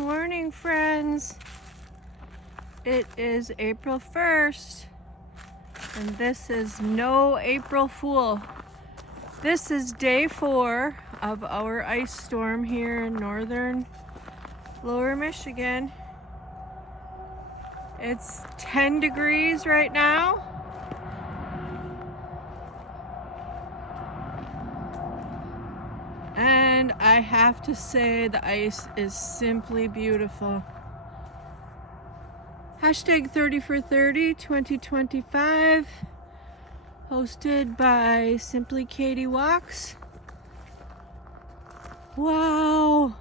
morning, friends. It is April 1st, and this is no April Fool. This is day 4 of our ice storm here in northern lower Michigan. It's 10 degrees right now. And I have to say the ice is simply beautiful. Hashtag 30 for 30 2025, hosted by Simply Katie Walks. Wow.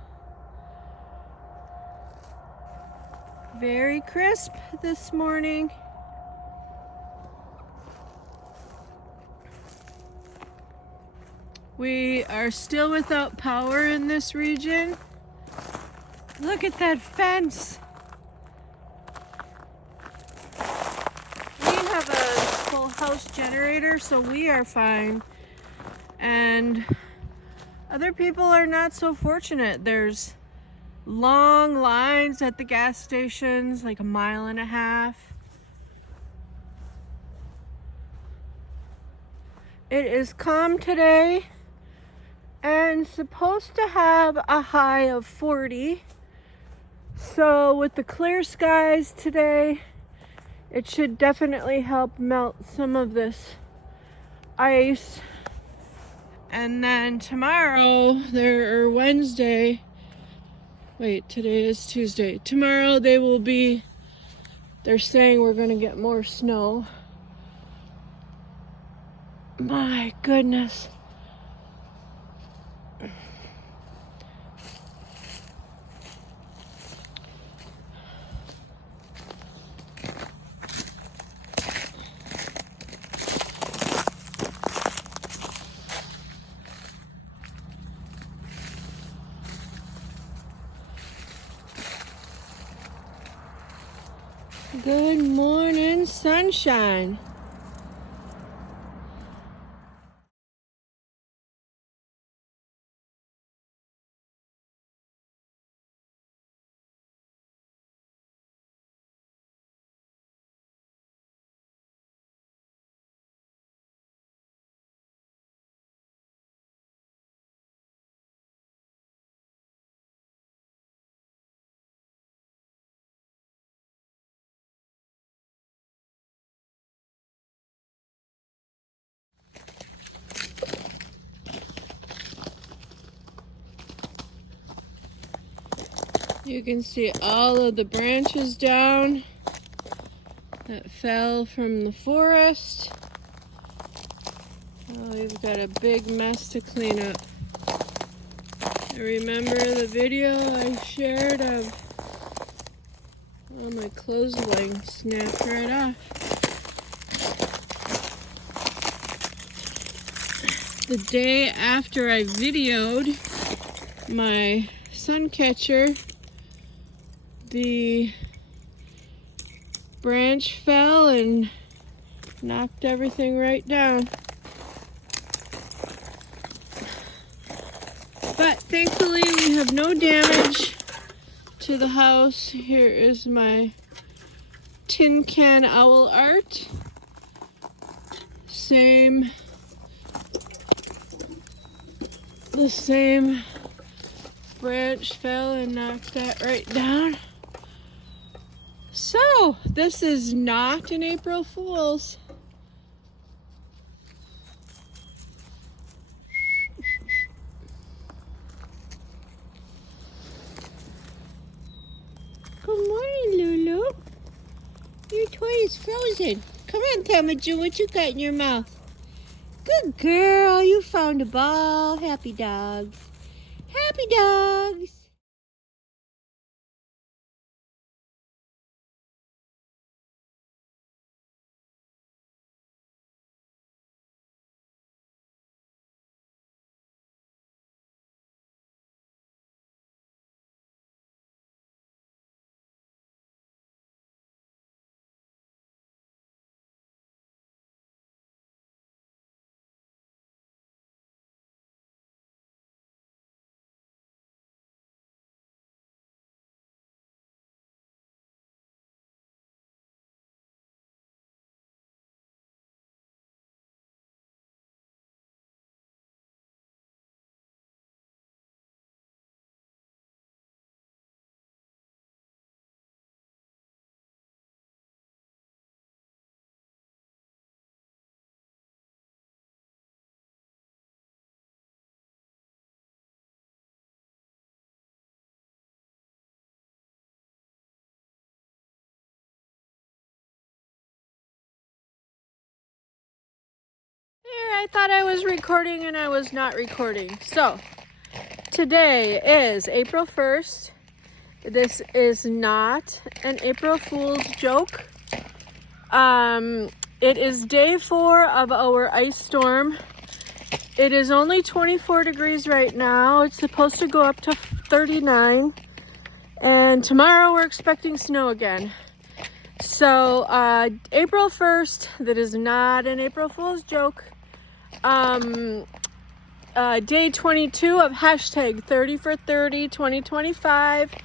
Very crisp this morning. We are still without power in this region. Look at that fence. We have a full house generator, so we are fine. And other people are not so fortunate. There's long lines at the gas stations, like a mile and a half. It is calm today and supposed to have a high of 40. So with the clear skies today, it should definitely help melt some of this ice. And then tomorrow, or Wednesday, wait, today is Tuesday. Tomorrow they're saying we're gonna get more snow. My goodness. Good morning, sunshine. You can see all of the branches down that fell from the forest. Oh, we've got a big mess to clean up. I remember the video I shared of all my clothesline snapped right off. The day after I videoed my sun catcher, the branch fell and knocked everything right down. But thankfully we have no damage to the house. Here is my tin can owl art. The same branch fell and knocked that right down. So, this is not an April Fool's. Good morning, Lulu. Your toy is frozen. Come on, Tamaju, what you got in your mouth? Good girl, you found a ball. Happy dogs. Happy dogs. I thought I was recording and I was not recording. So, today is April 1st. This is not an April Fool's joke. It is day 4 of our ice storm. It is only 24 degrees right now. It's supposed to go up to 39. And tomorrow we're expecting snow again. So, April 1st, that is not an April Fool's joke. Day 22 of hashtag 30 for 30 2025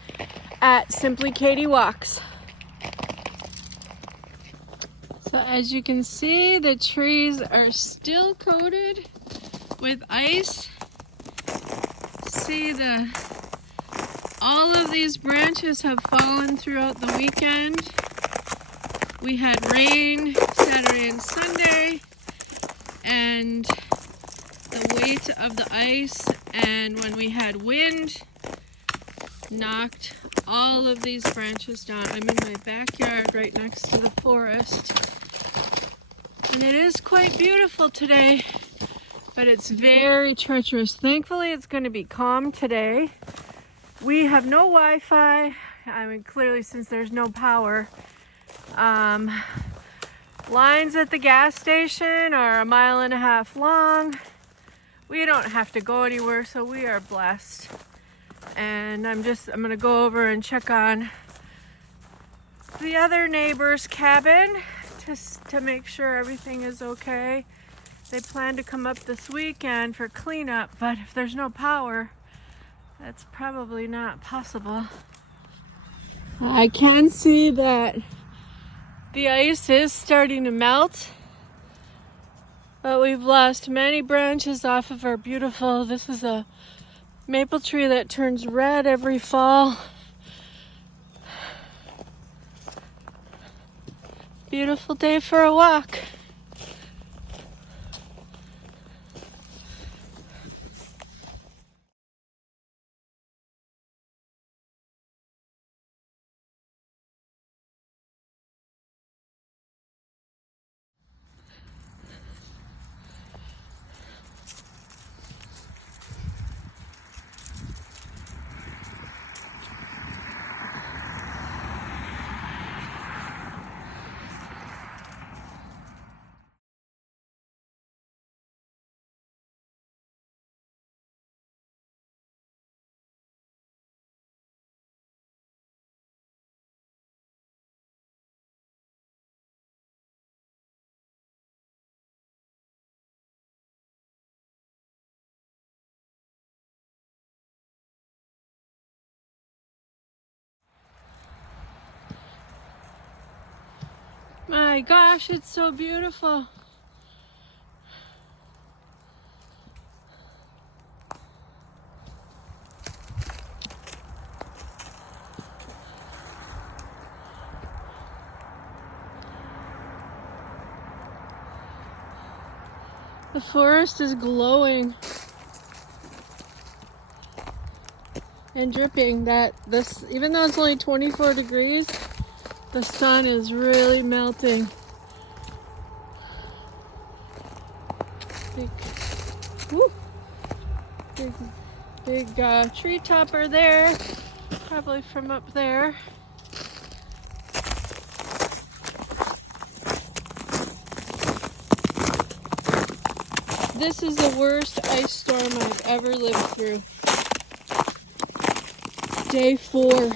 at Simply Katie Walks. So as you can see, the trees are still coated with ice. See, all of these branches have fallen throughout the weekend. We had rain Saturday and Sunday, and the weight of the ice, and when we had wind, knocked all of these branches down. I'm in my backyard right next to the forest, and it is quite beautiful today, but it's very treacherous. Thankfully, it's going to be calm today. We have no Wi-Fi. I mean, clearly, since there's no power. Lines at the gas station are 1.5 miles long. We don't have to go anywhere, so we are blessed. And I'm gonna go over and check on the other neighbor's cabin to make sure everything is okay. They plan to come up this weekend for cleanup, but if there's no power, that's probably not possible. I can see that the ice is starting to melt, but we've lost many branches off of our beautiful, this is a maple tree that turns red every fall. Beautiful day for a walk. My gosh, it's so beautiful. The forest is glowing and dripping. Even though it's only 24 degrees, the sun is really melting. Big tree topper there, probably from up there. This is the worst ice storm I've ever lived through. Day 4.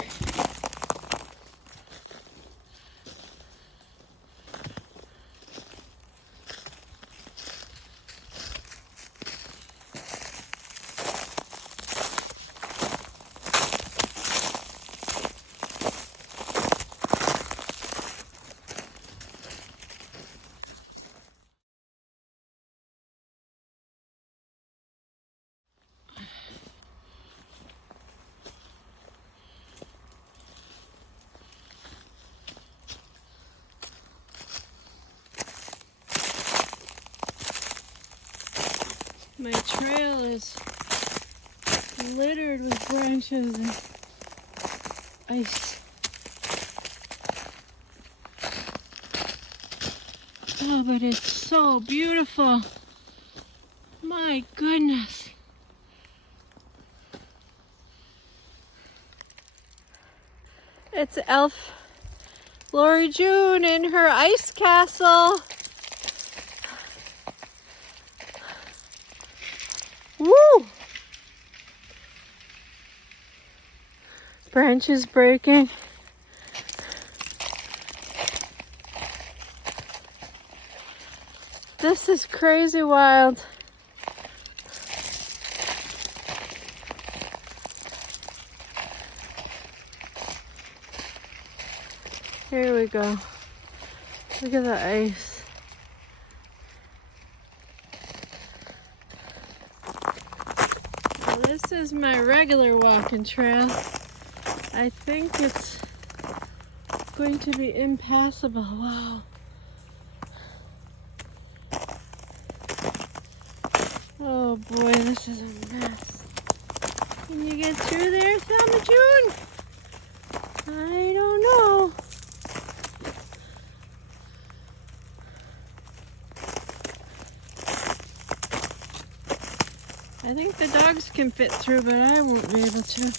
My trail is littered with branches and ice. Oh, but it's so beautiful. My goodness. It's Elf Lori June in her ice castle. Woo! Branches breaking. This is crazy wild. Here we go. Look at the ice. Now this is my regular walking trail. I think it's going to be impassable. Wow. Oh boy, this is a mess. Can you get through there, Thelma June? I don't know. I think the dogs can fit through, but I won't be able to.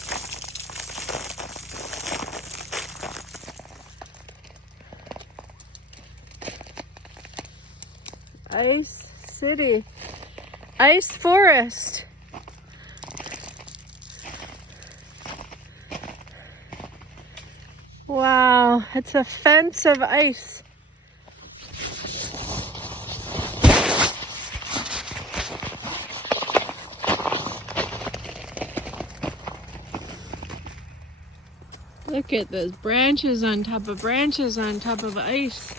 Ice City. Ice Forest. Wow, it's a fence of ice. Look at those branches on top of branches on top of ice.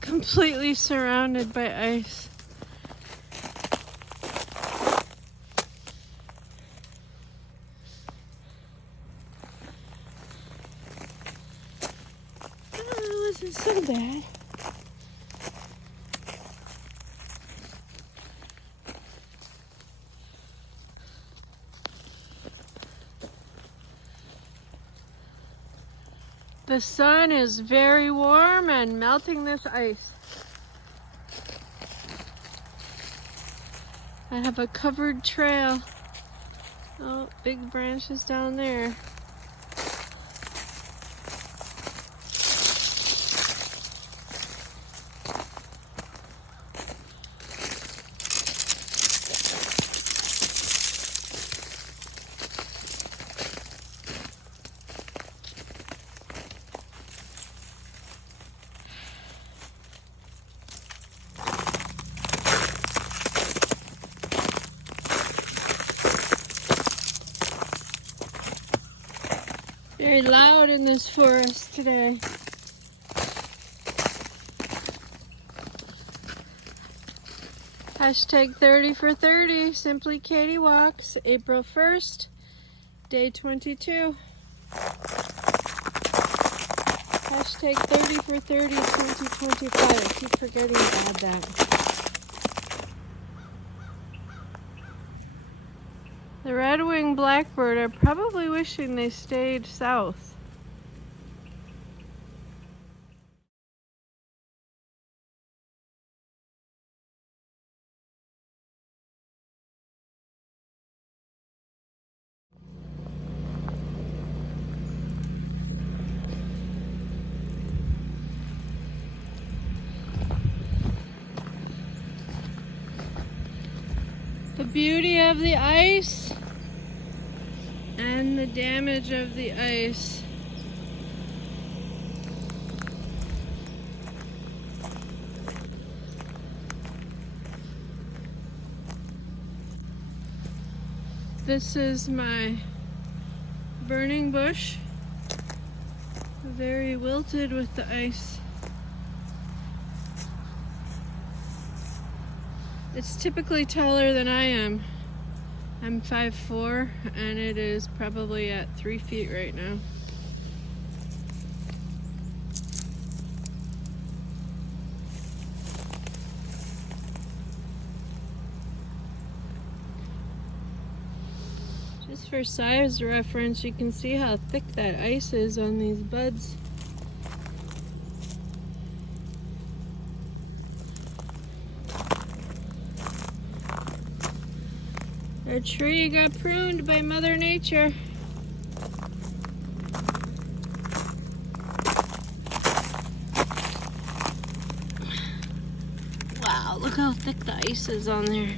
Completely surrounded by ice. Oh, it wasn't so bad. The sun is very warm and melting this ice. I have a covered trail. Oh, big branches down there. Very loud in this forest today. Hashtag 30 for 30, Simply Katie Walks, April 1st, day 22. Hashtag 30 for 30, 2025. I keep forgetting to add that. The red-winged blackbird are probably wishing they stayed south. The beauty of the ice and the damage of the ice. This is my burning bush, very wilted with the ice. It's typically taller than I am. I'm 5'4", and it is probably at 3 feet right now. for size reference, you can see how thick that ice is on these buds. A tree got pruned by Mother Nature. Wow, look how thick the ice is on there.